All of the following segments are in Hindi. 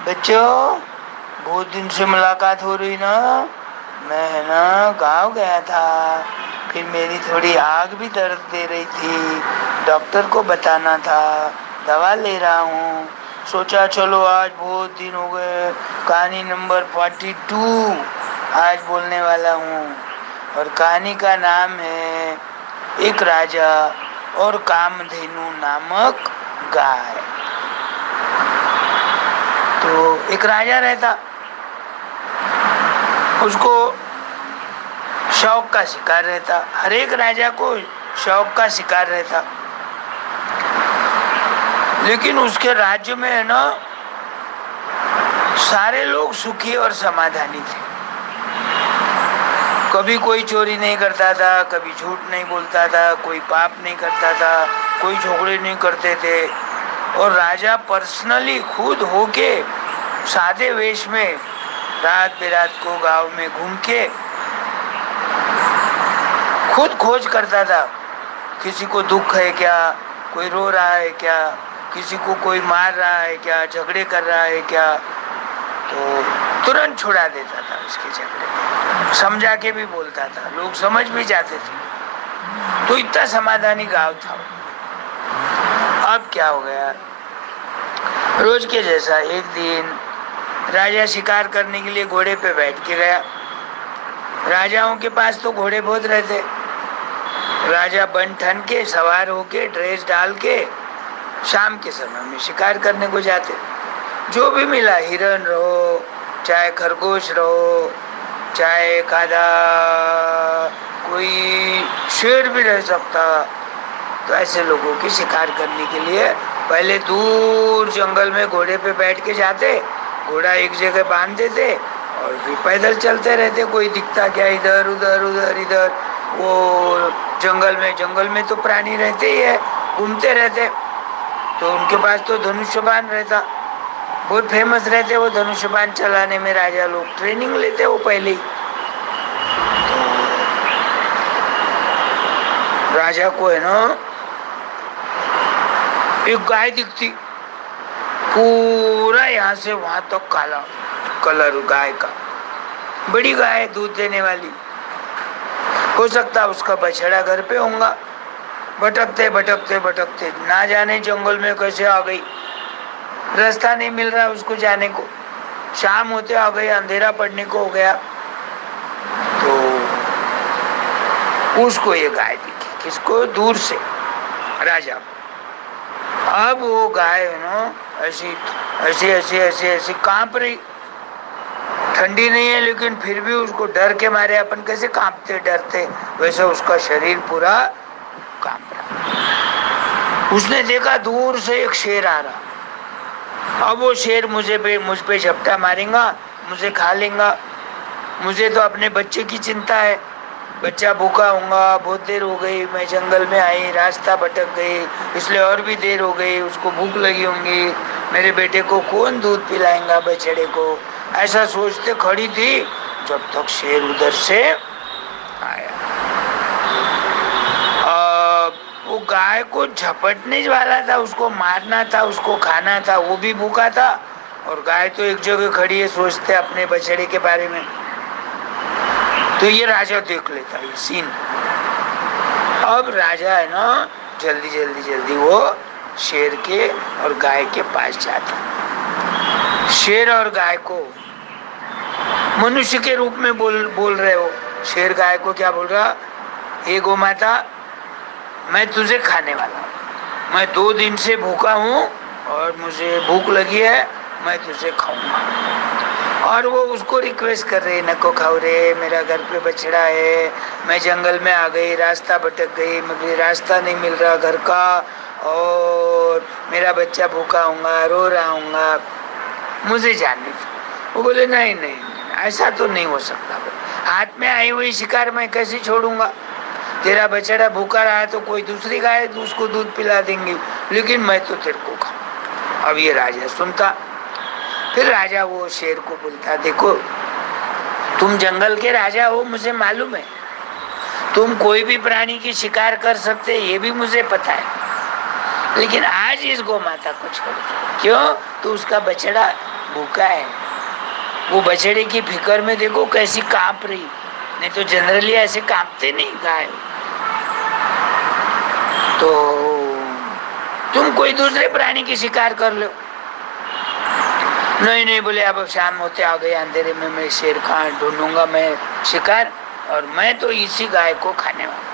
बच्चों, बहुत दिन से मुलाकात हो रही ना। मैं है ना गांव गया था, फिर मेरी थोड़ी आग भी दर्द दे रही थी, डॉक्टर को बताना था, दवा ले रहा हूँ। सोचा चलो आज बहुत दिन हो गए, कहानी नंबर 42 आज बोलने वाला हूँ। और कहानी का नाम है एक राजा और कामधेनु नामक गाय। तो एक राजा रहता, उसको शौक का शिकार रहता। हर एक राजा को शौक का शिकार रहता, लेकिन उसके राज्य में है ना सारे लोग सुखी और समाधानी थे। कभी कोई चोरी नहीं करता था, कभी झूठ नहीं बोलता था, कोई पाप नहीं करता था, कोई झगड़े नहीं करते थे। और राजा पर्सनली खुद होके सादे वेश में रात बेरात को गांव में घूम के खुद खोज करता था, किसी को दुख है क्या, कोई रो रहा है क्या, किसी को कोई मार रहा है क्या, झगड़े कर रहा है क्या, तो तुरंत छुड़ा देता था उसके झगड़े। समझा के भी बोलता था, लोग समझ भी जाते थे। तो इतना समाधानी गांव था। अब क्या हो गया, रोज के जैसा एक दिन राजा शिकार करने के लिए घोड़े पे बैठ के गया। राजाओं के पास तो घोड़े बहुत रहते। राजा बन ठन के सवार होके ड्रेस डाल के शाम के समय में शिकार करने को जाते। जो भी मिला, हिरन रहो चाहे खरगोश रहो चाहे कादा कोई शेर भी रह सकता, तो ऐसे लोगों की शिकार करने के लिए पहले दूर जंगल में घोड़े पे बैठ के जाते, घोड़ा एक जगह बांध देते और फिर पैदल चलते रहते। कोई दिखता क्या, इधर उधर उधर इधर, वो जंगल में तो प्राणी रहते ही है, घूमते रहते। तो उनके पास तो धनुष्यबाण रहता, बहुत फेमस रहते वो धनुष्यबाण चलाने में। राजा लोग ट्रेनिंग लेते वो पहले ही। राजा को है ना एक गाय दिखती, पूरा यहाँ से वहां तक काला कलर गाय का, बड़ी गाय, दूध देने वाली। हो सकता उसका बछड़ा घर पे होगा। भटकते भटकते भटकते ना जाने जंगल में कैसे आ गई, रास्ता नहीं मिल रहा उसको जाने को। शाम होते आ गई, अंधेरा पड़ने को हो गया। तो उसको ये गाय दिखी, किसको, दूर से, राजा को। अब वो गाय है ना ऐसी ऐसी ऐसी ऐसी ऐसी कांप रही। ठंडी नहीं है लेकिन फिर भी उसको डर के मारे अपन कैसे कांपते डरते, वैसे उसका शरीर पूरा कांप रहा। उसने देखा दूर से एक शेर आ रहा। अब वो शेर मुझ पे झपटा मारेगा, मुझे खा लेगा। मुझे तो अपने बच्चे की चिंता है, बच्चा भूखा होगा, बहुत देर हो गई, मैं जंगल में आई, रास्ता भटक गई, इसलिए और भी देर हो गई, उसको भूख लगी होंगी, मेरे बेटे को कौन दूध पिलाएगा बछड़े को, ऐसा सोचते खड़ी थी जब तक शेर उधर से आया। वो गाय को झपटने वाला था, उसको मारना था, उसको खाना था, वो भी भूखा था और गाय तो एक जगह खड़ी है, सोचते अपने बछड़े के बारे में। तो ये राजा देख लेता ये सीन। अब राजा है ना जल्दी जल्दी जल्दी वो शेर के और गाय के पास जाता। शेर और गाय को मनुष्य के रूप में बोल रहे हो। शेर गाय को क्या बोल रहा, हे गौ माता, मैं तुझे खाने वाला हूँ, मैं 2 दिन से भूखा हूँ और मुझे भूख लगी है, मैं तुझे खाऊंगा। और वो उसको रिक्वेस्ट कर रहे, नको खाओ रे, मेरा घर पे बछड़ा है, मैं जंगल में आ गई, रास्ता भटक गई, मुझे रास्ता नहीं मिल रहा घर का, और मेरा बच्चा भूखा होगा, रो रहा होगा, मुझे जाने दो। वो बोले नहीं नहीं, ऐसा तो नहीं हो सकता, हाथ में आई हुई शिकार मैं कैसे छोड़ूंगा, तेरा बछड़ा भूखा रहा तो कोई दूसरी गाय उसको दूध पिला देंगी, लेकिन मैं तो तेरे को खाऊं। अब ये राजा सुनता। फिर राजा वो शेर को बोलता, देखो तुम जंगल के राजा हो, मुझे मालूम है, तुम कोई भी प्राणी की शिकार कर सकते, ये भी मुझे पता है, लेकिन आज इस गौ माता को छोड़ दो। क्यों, तो उसका बछड़ा भूखा है। वो बछड़े की फिकर में देखो कैसी कांप रही, नहीं तो जनरली ऐसे कांपते नहीं गाय। तो तुम कोई दूसरे प्राणी की शिकार कर लो। नहीं नहीं बोले, अब शाम होते आ गए, अंधेरे में मैं शेर खान ढूंढूंगा मैं शिकार, और मैं तो इसी गाय को खाने वाला।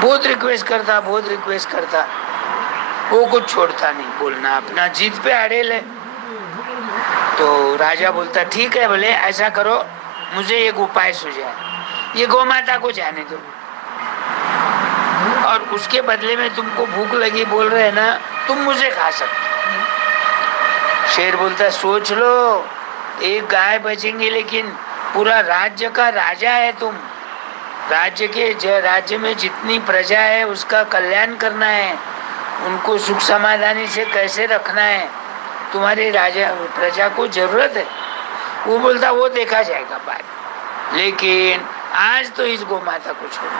बहुत रिक्वेस्ट करता, वो कुछ छोड़ता नहीं, बोलना अपना जीत पे अड़ेल है। तो राजा बोलता ठीक है, बोले ऐसा करो, मुझे एक उपाय सुझाए, ये गौ माता को जाने दो, और उसके बदले में तुमको भूख लगी बोल रहे हैं ना, तुम मुझे खा सकते। शेर बोलता सोच लो, एक गाय बचेंगे, लेकिन पूरा राज्य का राजा है तुम, राज्य में जितनी प्रजा है उसका कल्याण करना है, उनको सुख समाधानी से कैसे रखना है, तुम्हारे राजा प्रजा को जरूरत है। वो बोलता वो देखा जाएगा बाद, लेकिन आज तो इस गौ माता को छोड़,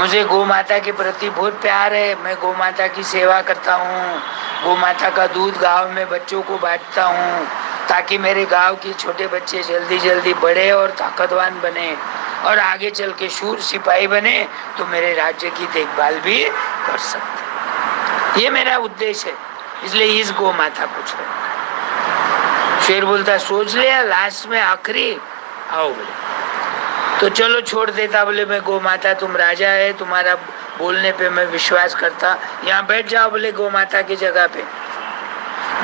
मुझे गौ माता के प्रति बहुत प्यार है, मैं गौ माता की सेवा करता हूँ, गौ माता का दूध गांव में बच्चों को बांटता हूँ, ताकि मेरे गांव के छोटे बच्चे जल्दी जल्दी बड़े और ताकतवान बने, और आगे चल के शूर सिपाही बने, तो मेरे राज्य की देखभाल भी कर सकते। ये मेरा उद्देश्य है, इसलिए इस गौ माता को छोड़। शेर बोलता सोच लिया, लास्ट में आखिरी आओ बोले, तो चलो छोड़ देता, बोले मैं गौ माता, तुम राजा है, तुम्हारा बोलने पे मैं विश्वास करता, यहाँ बैठ जाओ बोले गौ माता की जगह पे।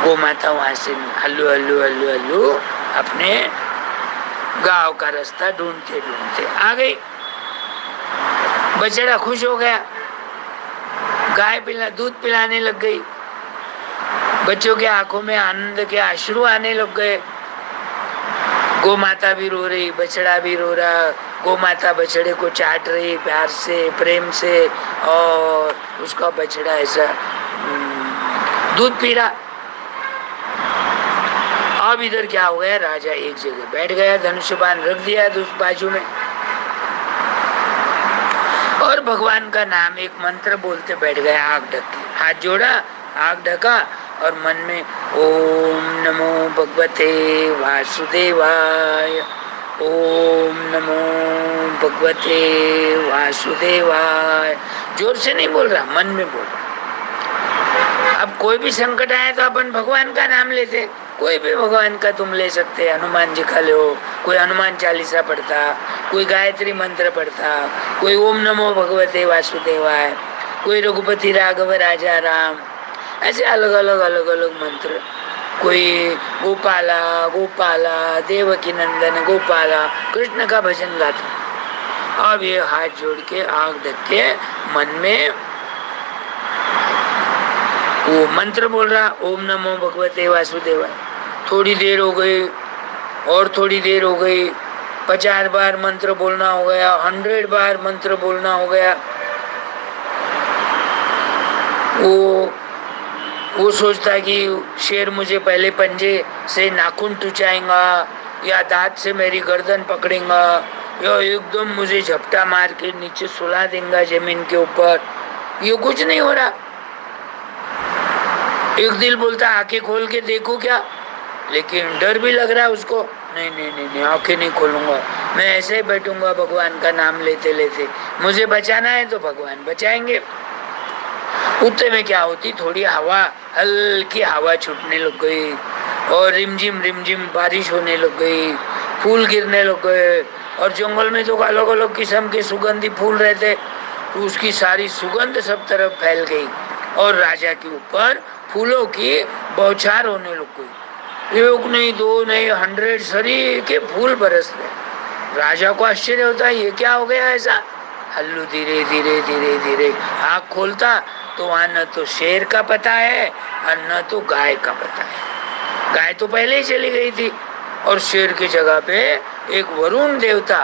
गौ माता वहां से हल्लू हल्लू हल्लू हल्लू अपने गांव का रास्ता ढूंढते ढूंढते आ गई। बछड़ा खुश हो गया, गाय दूध पिलाने लग गई, बच्चों के आंखों में आनंद के अश्रु आने लग गए। गौ माता भी रो रही, बछड़ा भी रो रहा, गौ माता बछड़े को चाट रही प्यार से प्रेम से, और उसका बछड़ा ऐसा दूध पी रहा। अब इधर क्या हो गया, राजा एक जगह बैठ गया, धनुष्यबाण रख दिया बाजू में, और भगवान का नाम एक मंत्र बोलते बैठ गया, आग ढक के, हाथ जोड़ा, आग ढका, और मन में ओम नमो भगवते वासुदेवाय, ओम नमो भगवते वासुदेवाय, जोर से नहीं बोल रहा, मन में बोल रहा। अब कोई भी संकट आए तो अपन भगवान का नाम लेते, कोई भी भगवान का तुम ले सकते, हनुमान जी का लो, कोई हनुमान चालीसा पढ़ता, कोई गायत्री मंत्र पढ़ता, कोई ओम नमो भगवते वासुदेवाय, कोई रघुपति राघव राजा राम, ऐसे अलग अलग मंत्र, कोई गोपाला गोपाला देवकी नंदन गोपाला, कृष्ण का भजन गाता। अब ये हाथ जोड़ के आंख ढक के मन में वो मंत्र बोल रहा, ओम नमो भगवते वासुदेवाय। थोड़ी देर हो गई, और थोड़ी देर हो गई, 50 बार मंत्र बोलना हो गया, 100 बार मंत्र बोलना हो गया। वो सोचता कि शेर मुझे पहले पंजे से नाखून टुचाएगा, या दांत से मेरी गर्दन पकड़ेगा, या एकदम मुझे झपटा मार के नीचे सुला देगा जमीन के ऊपर। ये कुछ नहीं हो रहा। एक दिल बोलता आंखें खोल के देखो क्या, लेकिन डर भी लग रहा है उसको, नहीं नहीं नहीं नहीं, आंखें नहीं खोलूंगा, मैं ऐसे ही बैठूंगा भगवान का नाम लेते लेते, मुझे बचाना है तो भगवान बचाएंगे। उतने में क्या होती, थोड़ी हवा, हल्की हवा छूटने लग गई, और रिमझिम बारिश होने लग गई, फूल गिरने लग गए, और जंगल में तो अलग अलग किस्म के सुगंधी फूल रहते, तो उसकी सारी सुगंध सब तरफ फैल गई, और राजा के ऊपर फूलों की बौछार होने लग गई। एक नहीं, दो नहीं, 100 सरी के फूल बरस रहे। राजा को आश्चर्य होता है, ये क्या हो गया ऐसा। हल्लू धीरे धीरे धीरे धीरे आँख खोलता तो वहां न तो शेर का पता है और न तो गाय का पता है। गाय तो पहले ही चली गई थी, और शेर की जगह पे एक वरुण देवता,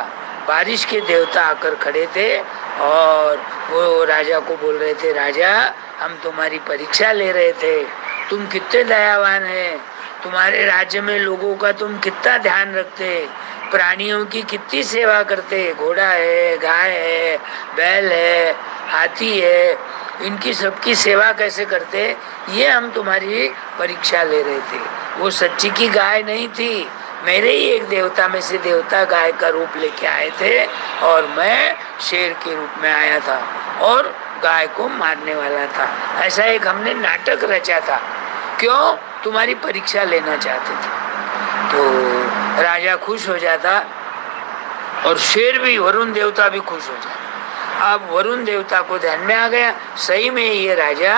बारिश के देवता आकर खड़े थे, और वो राजा को बोल रहे थे, राजा हम तुम्हारी परीक्षा ले रहे थे, तुम कितने दयावान हैं, तुम्हारे राज्य में लोगों का तुम कितना ध्यान रखते, प्राणियों की कितनी सेवा करते, घोड़ा है, गाय है, बैल है, हाथी है, इनकी सबकी सेवा कैसे करते, ये हम तुम्हारी परीक्षा ले रहे थे। वो सच्ची की गाय नहीं थी, मेरे ही एक देवता में से देवता गाय का रूप लेके आए थे और मैं शेर के रूप में आया था और गाय को मारने वाला था। ऐसा एक हमने नाटक रचा था। क्यों? तुम्हारी परीक्षा लेना चाहते थे। तो राजा खुश हो जाता और शेर भी, वरुण देवता भी खुश हो जाता। अब वरुण देवता को ध्यान में आ गया, सही में ये राजा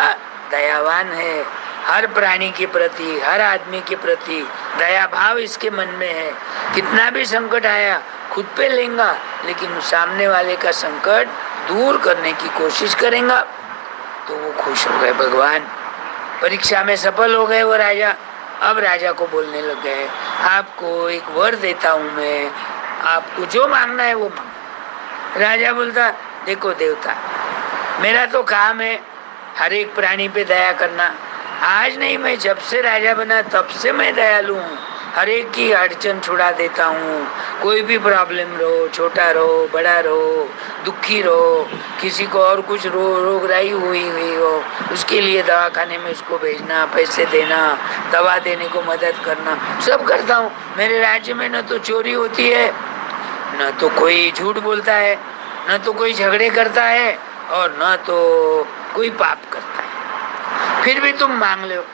दयावान है, हर प्राणी के प्रति, हर आदमी के प्रति दया भाव इसके मन में है। कितना भी संकट आया खुद पे लेगा, लेकिन सामने वाले का संकट दूर करने की कोशिश करेगा। तो वो खुश हो गए, भगवान परीक्षा में सफल हो गए वो राजा। अब राजा को बोलने लग गए, आपको एक वर देता हूं मैं, आपको जो मांगना है वो मांगो। राजा बोलता, देखो देवता, मेरा तो काम है हर एक प्राणी पे दया करना। आज नहीं, मैं जब से राजा बना तब से मैं दयालु हूँ, हर एक की अड़चन छुड़ा देता हूँ। कोई भी प्रॉब्लम रहो, छोटा रहो बड़ा रहो, दुखी रहो, किसी को और कुछ रोगराई हुई हो, उसके लिए दवाखाने में उसको भेजना, पैसे देना, दवा देने को मदद करना, सब करता हूँ। मेरे राज्य में न तो चोरी होती है, न तो कोई झूठ बोलता है, न तो कोई झगड़े करता है और न तो कोई पाप करता है। फिर भी तुम मांग लो।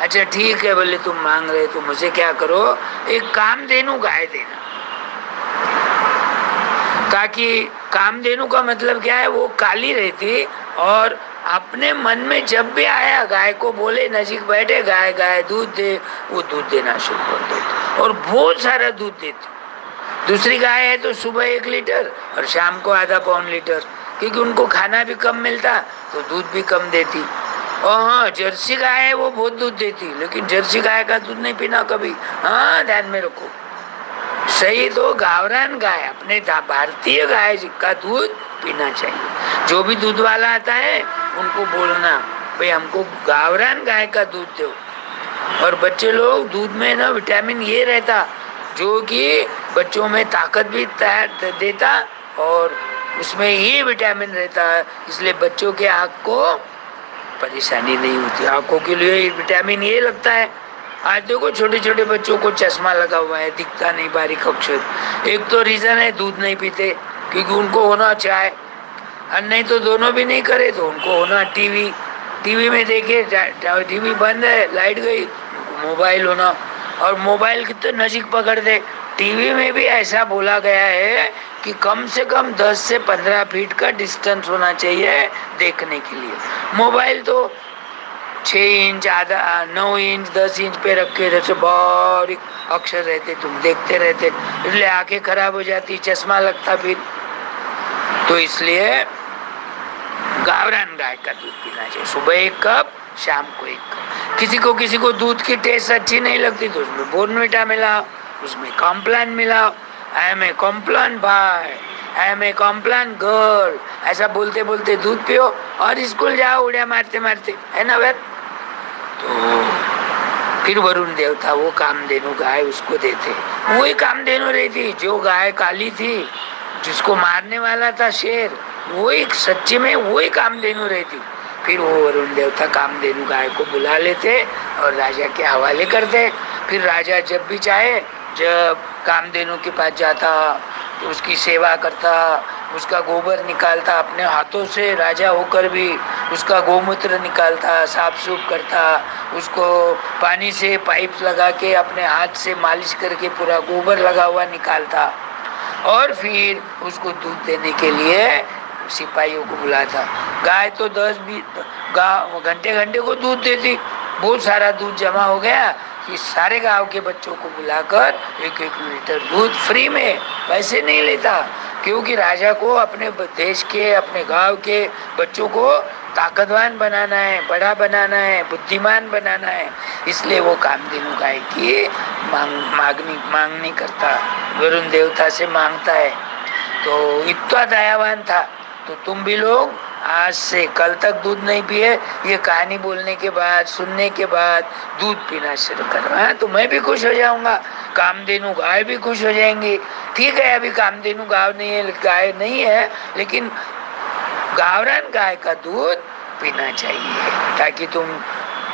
अच्छा ठीक है, बोले तुम मांग रहे तो मुझे क्या करो, एक कामधेनु गाय देना। ताकि कामधेनु का मतलब क्या है, वो काली रहती और अपने मन में जब भी आया गाय को बोले, नजीक बैठे, गाय गाय दूध दे, वो दूध देना शुरू कर देती और बहुत सारा दूध देती। दूसरी गाय है तो सुबह 1 लीटर और शाम को आधा पौन लीटर, क्योंकि उनको खाना भी कम मिलता तो दूध भी कम देती। और हाँ, जर्सी गाय है वो बहुत दूध देती, लेकिन जर्सी गाय का दूध नहीं पीना कभी। हाँ, ध्यान में रखो, सही तो गावरान गाय, अपने भारतीय गाय का दूध पीना चाहिए। जो भी दूध वाला आता है उनको बोलना, भाई हमको गावरान गाय का दूध दो। और बच्चे लोग, दूध में ना विटामिन ये रहता जो कि बच्चों में ताकत भी देता और उसमें ये विटामिन रहता है, इसलिए बच्चों के आँख को परेशानी नहीं होती। आंखों के लिए विटामिन ये लगता है। आज देखो छोटे छोटे बच्चों को चश्मा लगा हुआ है, दिखता नहीं बारीक अक्षर। एक तो रीजन है दूध नहीं पीते, क्योंकि उनको होना चाहे, और नहीं तो दोनों भी नहीं करे तो उनको होना टीवी में देखे, टीवी बंद है, लाइट गई, मोबाइल होना, और मोबाइल कितने नजीक पकड़ दे। टीवी में भी ऐसा बोला गया है कि कम से कम 10 से 15 फीट का डिस्टेंस होना चाहिए देखने के लिए। मोबाइल तो 6 इंच, आधा 9 इंच, 10 इंच पे रखे, जैसे बारीक अक्षर रहते, तुम देखते रहते, इसलिए आंखें खराब हो जाती, चश्मा लगता फिर। तो इसलिए गावरान गाय का दूध पीना चाहिए, सुबह 1 कप, शाम को 1 कप। किसी को दूध की टेस्ट अच्छी नहीं लगती तो उसमें बोर्नविटा मिलाओ, उसमें कॉम्प्लान मिलाओ। आई एम ए कॉम्प्लान भाई, I am a Complan girl, ऐसा बोलते बोलते दूध पियो और स्कूल जाओ उड़िया मारते मारते, है ना वैद। तो फिर वरुण देवता वो कामधेनु गाय उसको देते। वही कामधेनु रहती जो गाय काली थी, जिसको मारने वाला था शेर, वही सच्चे में वही कामधेनु रहती। फिर वो वरुण देवता कामधेनु गाय को बुला लेते और राजा के हवाले करते। फिर राजा जब भी चाहे, जब कामधेनु के पास जाता तो उसकी सेवा करता, उसका गोबर निकालता अपने हाथों से, राजा होकर भी उसका गोमूत्र निकालता, साफ सूफ करता, उसको पानी से पाइप लगा के अपने हाथ से मालिश करके पूरा गोबर लगा हुआ निकालता, और फिर उसको दूध देने के लिए सिपाहियों को बुलाता। गाय तो 10-20 घंटे को दूध देती। बहुत सारा दूध जमा हो गया कि सारे गांव के बच्चों को बुलाकर 1-1 लीटर दूध फ्री में, पैसे नहीं लेता, क्योंकि राजा को अपने देश के, अपने गांव के बच्चों को ताकतवान बनाना है, बड़ा बनाना है, बुद्धिमान बनाना है। इसलिए वो कामधेनु गाय की मांगनी करता, वरुण देवता से मांगता है। तो इतना दयावान था। तो तुम भी लोग आज से कल तक दूध नहीं पिए, ये कहानी बोलने के बाद, सुनने के बाद दूध पीना शुरू करो, तो मैं भी खुश हो जाऊंगा, कामधेनु गाय भी खुश हो जाएंगी। ठीक है, अभी कामधेनु गाय नहीं है, लेकिन गावरान गाय का दूध पीना चाहिए, ताकि तुम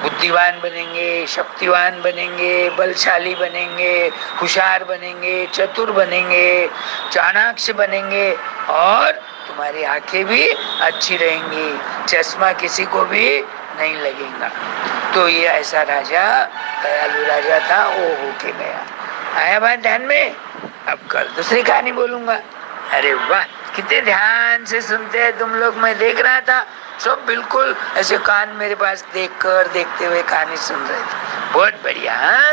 बुद्धिवान बनेंगे, शक्तिवान बनेंगे, बलशाली बनेंगे, होशियार बनेंगे, चतुर बनेंगे, चाणाक्ष बनेंगे और तुम्हारी आंखें भी अच्छी रहेंगी, चश्मा किसी को भी नहीं लगेगा। तो ये ऐसा राजा, दयालु राजा था, वो होके गया। आया बात ध्यान में? अब कल दूसरी कहानी बोलूंगा। अरे वाह, कितने ध्यान से सुनते हैं तुम लोग। मैं देख रहा था सब बिल्कुल ऐसे कान मेरे पास देखते हुए कहानी सुन रहे थे। बहुत बढ़िया। हाँ?